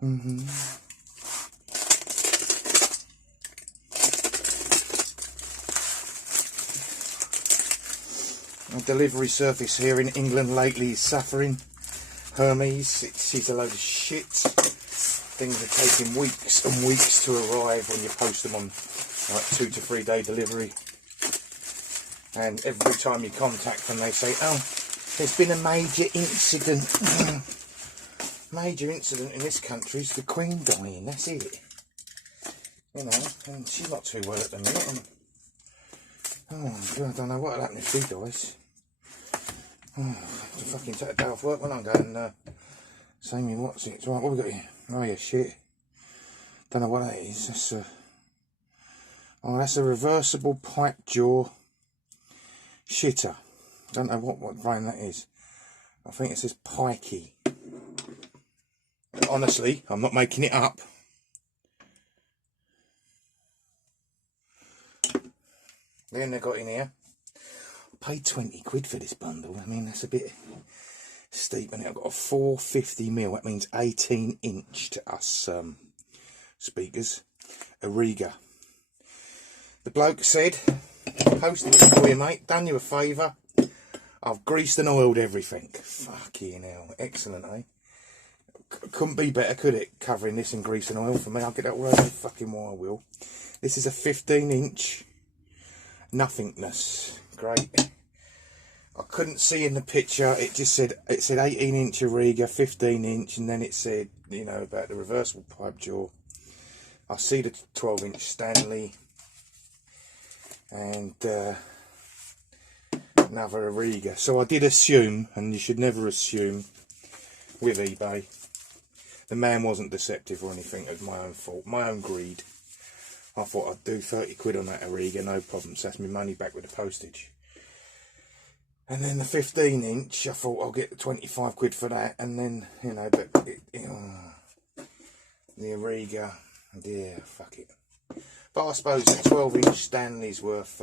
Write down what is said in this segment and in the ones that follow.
A delivery service here in England lately is suffering. Hermes, it's a load of shit. Things are taking weeks and weeks to arrive when you post them on like 2 to 3 day delivery. And every time you contact them they say, oh, there's been a major incident. Major incident in this country is the Queen dying, that's it. You know, and she's not too well at the minute. And, oh God, I don't know what'll happen if she dies. Oh, I have to fucking take a day off work when I'm going, say me what's it? Right, what we got here? Oh yeah, shit. Don't know what that is. That's oh, that's a reversible pipe jaw shitter. Don't know what brand that is. I think it says Pikey. Honestly, I'm not making it up. Then they got in here. I paid 20 quid for this bundle. I mean, that's a bit steep. And I've got a 450mm. That means 18-inch to us speakers. Ariga. The bloke said, posted it for you, mate. Done you a favour. I've greased and oiled everything. Fucking hell. Excellent, eh? Couldn't be better, could it? Covering this in grease and oil for me. I'll get that all over the fucking wire wheel. This is a 15-inch nothingness. Great. I couldn't see in the picture. It just said 18-inch Ariga, 15-inch, and then it said, you know, about the reversible pipe jaw. I see the 12-inch Stanley and another Ariga. So I did assume, and you should never assume with eBay. The man wasn't deceptive or anything. It was my own fault, my own greed. I thought I'd do 30 quid on that Ariga, no problem. So that's my money back with the postage. And then the 15-inch, I thought I'll get 25 quid for that. And then, you know, but the Ariga, yeah, fuck it. But I suppose the 12-inch Stanley's worth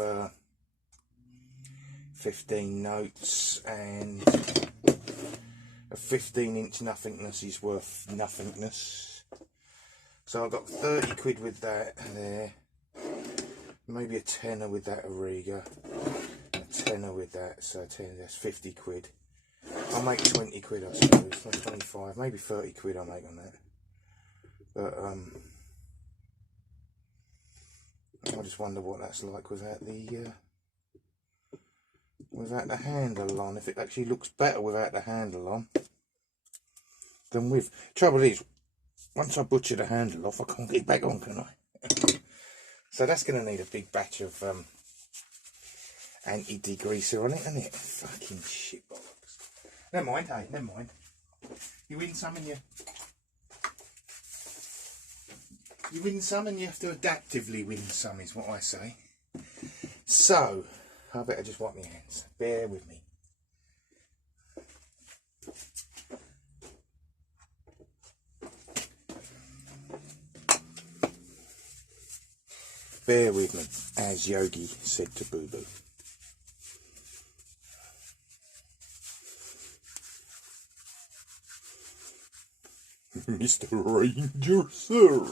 15 notes, and a 15-inch nothingness is worth nothingness. So I got 30 quid with that there. Maybe a tenner with that Ariga. A tenner with that, so 10, that's 50 quid. I'll make 20 quid, I suppose. Not 25, maybe 30 quid I'll make on that. But I just wonder what that's like without the handle on. If it actually looks better without the handle on than with. Trouble is, once I butcher the handle off, I can't get it back on, can I? So that's going to need a big batch of anti-degreaser on it, isn't it? Fucking shit bollocks. Never mind, hey, never mind. You win some and you win some and you have to adaptively win some, is what I say. So, I better just wipe my hands. Bear with me. Bear with me, as Yogi said to Boo Boo. Mr. Ranger, sir.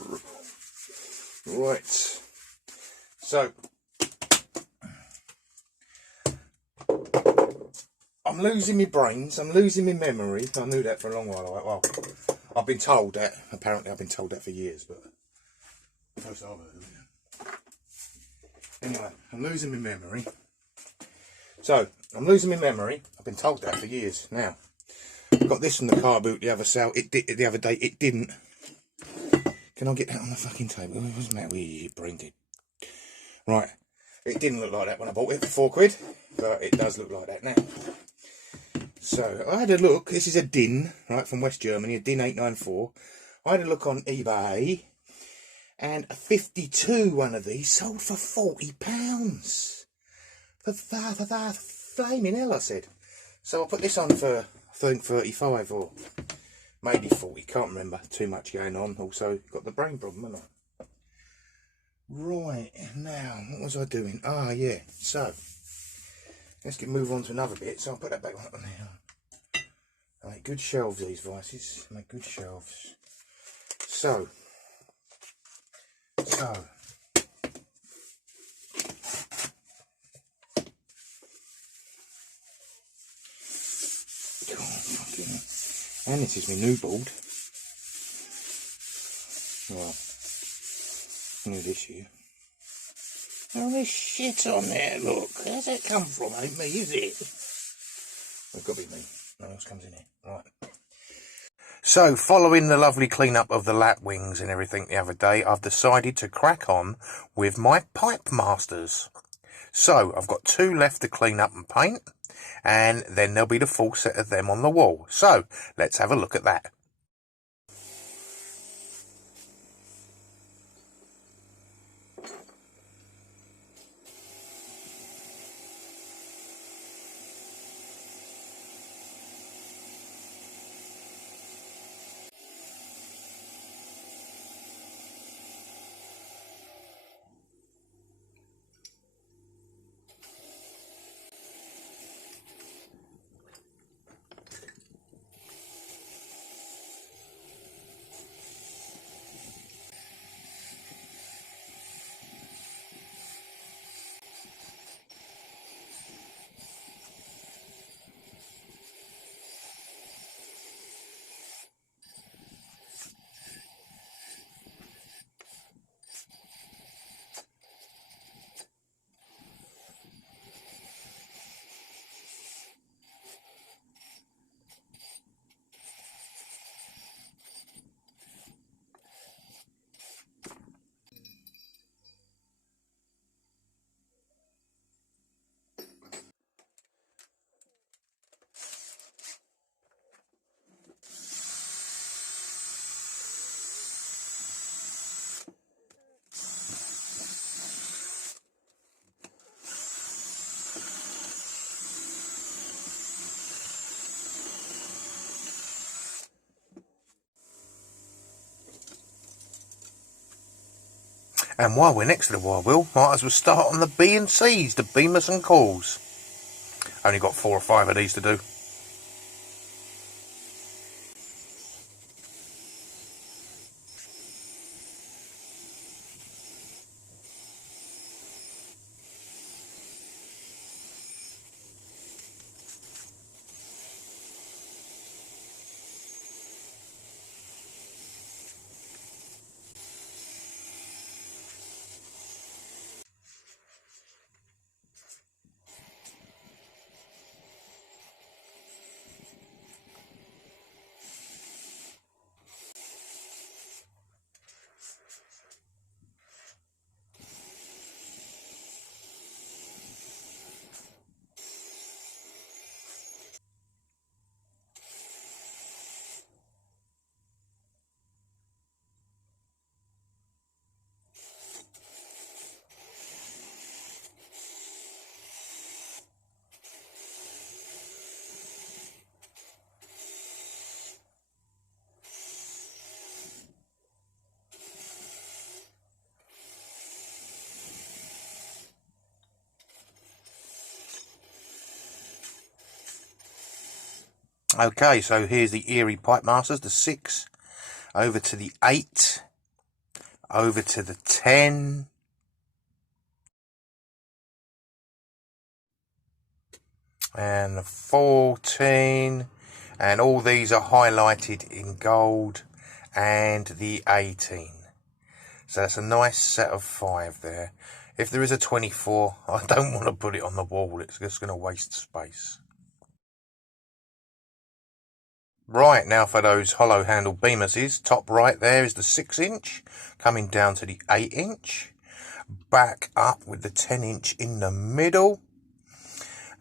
Right. So, I'm losing my brains, I'm losing my memory. I knew that for a long while. Well, I've been told that. Apparently I've been told that for years, but first I've heard of it. Anyway, I'm losing my memory. So, I'm losing my memory. I've been told that for years. Now, I got this from the car boot the other day. It didn't. Can I get that on the fucking table? What's the matter with you, brain dead? Right. It didn't look like that when I bought it for 4 quid, but it does look like that now. So, I had a look. This is a DIN, right, from West Germany, a DIN 894. I had a look on eBay, and a 52 one of these sold for £40. For flaming hell, I said. So I put this on for, I think, 35 or maybe 40, can't remember. Too much going on. Also, got the brain problem, haven't I? Right, now, what was I doing? Ah, yeah, so, let's move on to another bit. So I'll put that back on there. I make good shelves, these vices. I make good shelves. So. And this is my new board. Well, new this year. Oh, there's shit on there, look. Where's it come from? Ain't me, is it? It's got to be me. No one else comes in here. Right. So, following the lovely clean-up of the lap wings and everything the other day, I've decided to crack on with my pipe masters. So, I've got 2 left to clean up and paint, and then there'll be the full set of them on the wall. So, let's have a look at that. And while we're next to the wire wheel, might as well start on the B and C's, the bemis and calls. Only got 4 or 5 of these to do. Okay, so here's the Erie Pipe Masters, the 6, over to the 8, over to the 10, and the 14, and all these are highlighted in gold, and the 18. So that's a nice set of 5 there. If there is a 24, I don't want to put it on the wall, it's just going to waste space. Right, now for those hollow handle beamises. Top right there is the 6-inch, coming down to the 8-inch, back up with the 10-inch in the middle,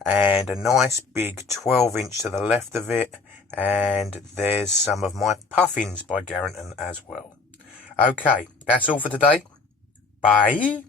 and a nice big 12-inch to the left of it, and there's some of my puffins by Garrington as well. Okay, that's all for today. Bye.